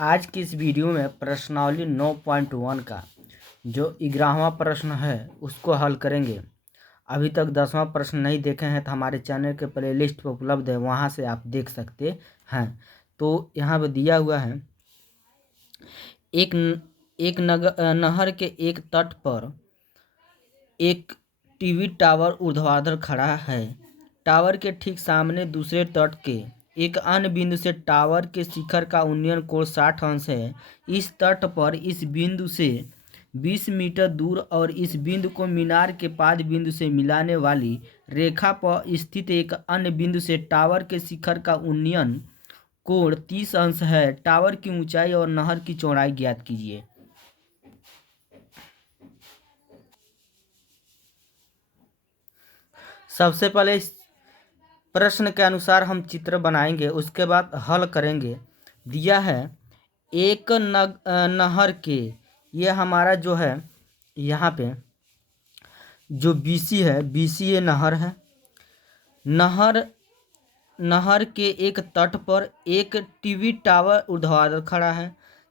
आज की इस वीडियो में प्रश्नावली 9.1 का जो 11वां प्रश्न है उसको हल करेंगे। अभी तक 10वां प्रश्न नहीं देखे हैं तो हमारे चैनल के प्लेलिस्ट पर उपलब्ध है, वहां से आप देख सकते हैं। तो यहाँ पे दिया हुआ है एक नहर के एक तट पर एक टीवी टावर ऊर्ध्वाधर खड़ा है। टावर के ठीक सामने दूसरे तट के एक अन्य बिंदु से टावर के शिखर का उन्नयन कोण 60 अंश है। इस तट पर इस बिंदु से 20 मीटर दूर और इस बिंदु को मीनार के पाद बिंदु से मिलाने वाली रेखा पर स्थित एक अन्य बिंदु से टावर के शिखर का उन्नयन कोण 30 अंश है। टावर की ऊंचाई और नहर की चौड़ाई ज्ञात कीजिए। सबसे पहले इस प्रश्न के अनुसार हम चित्र बनाएंगे, उसके बाद हल करेंगे। दिया है एक नहर के, ये हमारा जो है यहाँ पे जो बीसी है, बीसी ये नहर है। नहर के एक तट पर एक टीवी टावर ऊर्ध्वाधर खड़ा है।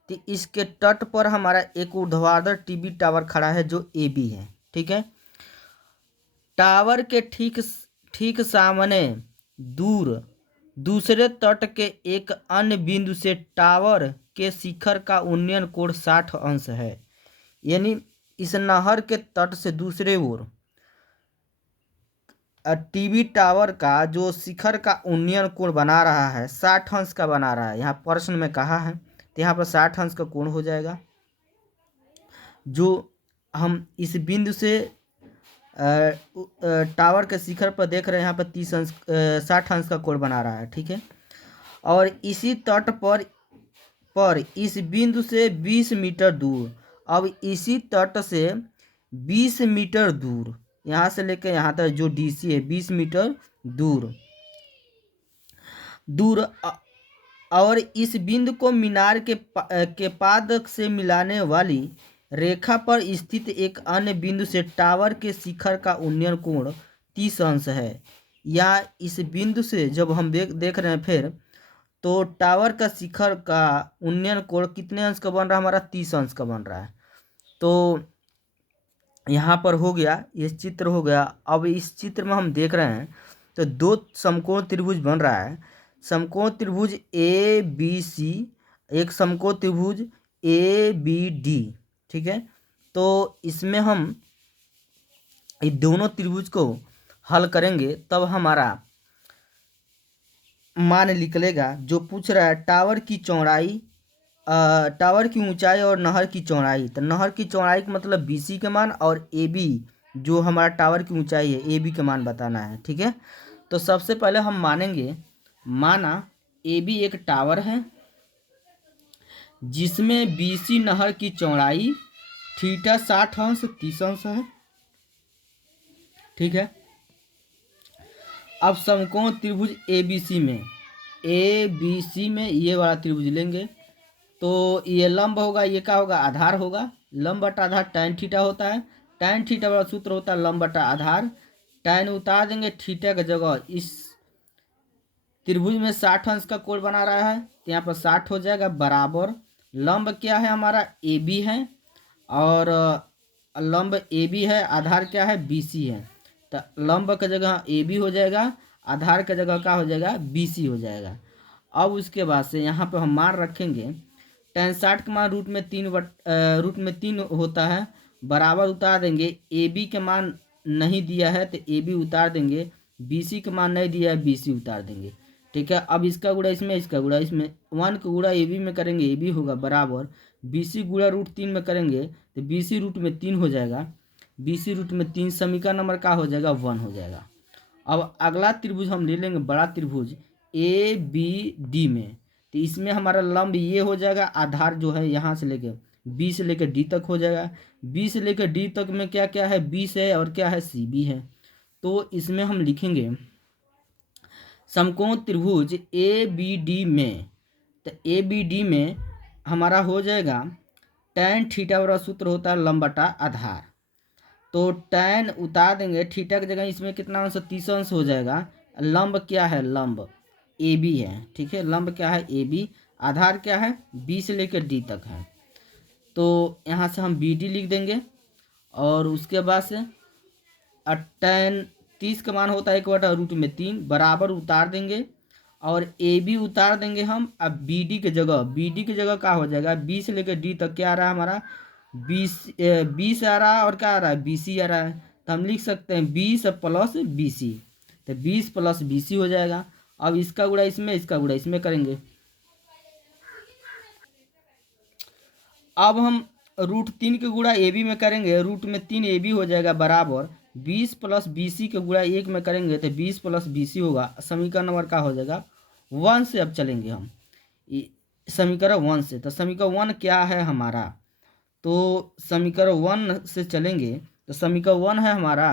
तो इसके तट पर हमारा एक ऊर्ध्वाधर टीवी टावर खड़ा है जो AB है, ठीक है। टावर के ठीक सामने दूसरे तट के एक अन्य बिंदु से टावर के शिखर का उन्नयन कोण 60 अंश है। यानी इस नहर के तट से दूसरे ओर टीवी टावर का जो शिखर का उन्नयन कोण बना रहा है 60 अंश का बना रहा है। यहाँ प्रश्न में कहा है तो यहाँ पर 60 अंश का कोण हो जाएगा। जो हम इस बिंदु से टावर के शिखर पर देख रहे हैं, यहाँ पर 60 अंश का कोण बना रहा है, ठीक है। और इसी तट पर इस बिंदु से 20 मीटर दूर, अब इसी तट से 20 मीटर दूर, यहाँ से लेकर यहाँ तक जो DC है 20 मीटर दूर और इस बिंदु को मीनार के पाद से मिलाने वाली रेखा पर स्थित एक अन्य बिंदु से टावर के शिखर का उन्नयन कोण 30 अंश है। या इस बिंदु से जब हम देख रहे हैं फिर तो टावर का शिखर का उन्नयन कोण कितने अंश का बन रहा है, हमारा 30 अंश का बन रहा है। तो यहाँ पर हो गया, ये चित्र हो गया। अब इस चित्र में हम देख रहे हैं तो दो समकोण त्रिभुज बन रहा है। समकोण त्रिभुज ABC, एक समकोण त्रिभुज ABD, ठीक है। तो इसमें हम ये दोनों त्रिभुज को हल करेंगे तब हमारा मान निकलेगा। जो पूछ रहा है टावर की चौड़ाई, टावर की ऊंचाई और नहर की चौड़ाई। तो नहर की चौड़ाई का मतलब BC के मान और AB जो हमारा टावर की ऊंचाई है AB के मान बताना है, ठीक है। तो सबसे पहले हम मानेंगे, माना AB एक टावर है जिसमें BC नहर की चौड़ाई थीटा 60 अंश 30 अंश है, ठीक है। अब समकोण त्रिभुज ABC में ये वाला त्रिभुज लेंगे तो ये लंब होगा, ये क्या होगा, आधार होगा। लंब बटा आधार tan थीटा होता है। tan थीटा वाला सूत्र होता है लंब बटा आधार। tan उतार देंगे, थीटा की जगह इस त्रिभुज में 60 अंश का कोण बना रहा है तो यहाँ पर 60 हो जाएगा बराबर। लंब क्या है हमारा AB है और लंब AB है, आधार क्या है BC है। तो लंब की जगह AB हो जाएगा, आधार की जगह क्या हो जाएगा BC हो जाएगा। अब उसके बाद से यहाँ पे हम मान रखेंगे tan 60 का मान रूट में 3 होता है, बराबर उतार देंगे। AB के मान नहीं दिया है तो AB उतार देंगे, BC के मान नहीं दिया है BC उतार देंगे, ठीक है। अब इसका गुणा इसमें, इसका गुणा इसमें, 1 का गुणा AB में करेंगे AB होगा बराबर BC गुणा √3 में करेंगे तो BC √3 हो जाएगा। BC √3 समीकरण नंबर का हो जाएगा 1 हो जाएगा। अब अगला त्रिभुज हम ले लेंगे, बड़ा त्रिभुज ABD में। तो इसमें हमारा लंब ये हो जाएगा, आधार जो है यहाँ से लेके B से लेकर D तक हो जाएगा। B से लेकर D तक में क्या क्या है, 20 है और क्या है CB है। तो इसमें हम लिखेंगे समकोण त्रिभुज ABD में, तो ABD में हमारा हो जाएगा tan थीटा वाला सूत्र होता है लंब बटा आधार। तो tan उतार देंगे, थीटा की जगह इसमें कितना अंश 30 अंश हो जाएगा। लंब क्या है, लंब AB है, ठीक है। लंब क्या है AB, आधार क्या है, बी से लेकर डी तक है। तो यहाँ से हम बी डी लिख देंगे और उसके बाद से tan 30 का मान होता है 1/√3 बराबर उतार देंगे और ए बी उतार देंगे हम। अब बी डी के जगह क्या हो जाएगा, बी से लेकर डी तक क्या आ रहा है हमारा, 20 आ रहा है और क्या आ रहा है, BC आ रहा है। तो हम लिख सकते हैं 20 प्लस BC, तो 20 प्लस BC हो जाएगा। अब इसका गुणा इसमें, इसका गुणा इसमें करेंगे। अब हम √3 के गुणा AB में करेंगे, √3 AB हो जाएगा बराबर 20 प्लस BC के गुणा 1 में करेंगे तो 20 प्लस BC होगा। समीकरण नंबर क्या हो जाएगा, 1 से अब चलेंगे हम समीकरण 1 से। तो समीकरण 1 क्या है हमारा, तो समीकरण 1 से चलेंगे तो समीकरण 1 है हमारा,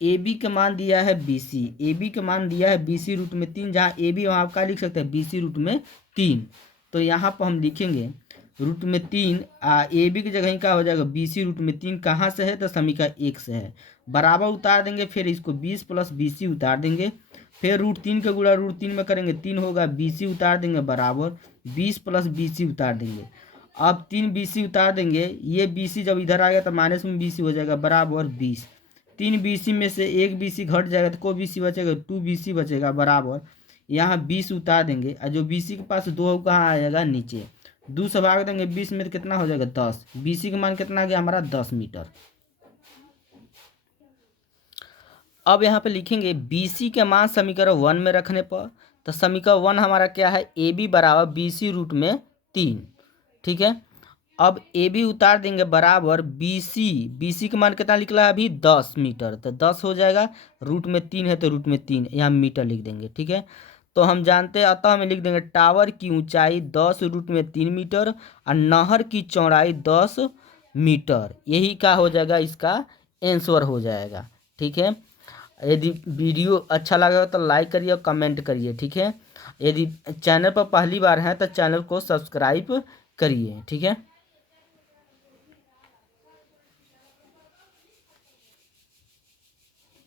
AB का मान दिया है BC, AB का मान दिया है BC √3, जहाँ AB वहाँ आपका लिख सकते हैं BC √3। तो यहाँ पर हम लिखेंगे √3 ए बी की जगह ही क्या हो जाएगा, BC √3 कहाँ से है, तो समीकरण 1 से है। बराबर उतार देंगे, फिर इसको 20 प्लस BC उतार देंगे, फिर √3 का गुणा √3 में करेंगे 3 होगा, BC उतार देंगे बराबर 20 प्लस BC उतार देंगे। अब 3 BC उतार देंगे, ये BC जब इधर आ गया तो माइनस में BC हो जाएगा बराबर 20। 3 BC में से 1 BC घट जाएगा तो कोई BC बचेगा, 2 BC बचेगा बराबर यहाँ 20 उतार देंगे और जो BC के पास 2 कहाँ आ जाएगा, नीचे। 2 से भाग देंगे 20 में तो कितना हो जाएगा, 10। BC का मान कितना आ गया हमारा, 10 मीटर। अब यहाँ पे लिखेंगे BC के मान समीकरण 1 में रखने पर, तो समीकरण 1 हमारा क्या है, AB बराबर BC √3, ठीक है। अब AB उतार देंगे बराबर BC का मान कितना निकला है अभी, 10 मीटर, तो 10 हो जाएगा, √3 है तो √3 यहाँ मीटर लिख देंगे, ठीक है। तो हम जानते हैं, अतः हमें लिख देंगे टावर की ऊंचाई 10 √3 मीटर और नहर की चौड़ाई 10 मीटर। यही क्या हो जाएगा, इसका आंसर हो जाएगा, ठीक है। यदि वीडियो अच्छा लगा तो लाइक करिए और कमेंट करिए, ठीक है। यदि चैनल पर पहली बार है तो चैनल को सब्सक्राइब करिए, ठीक है।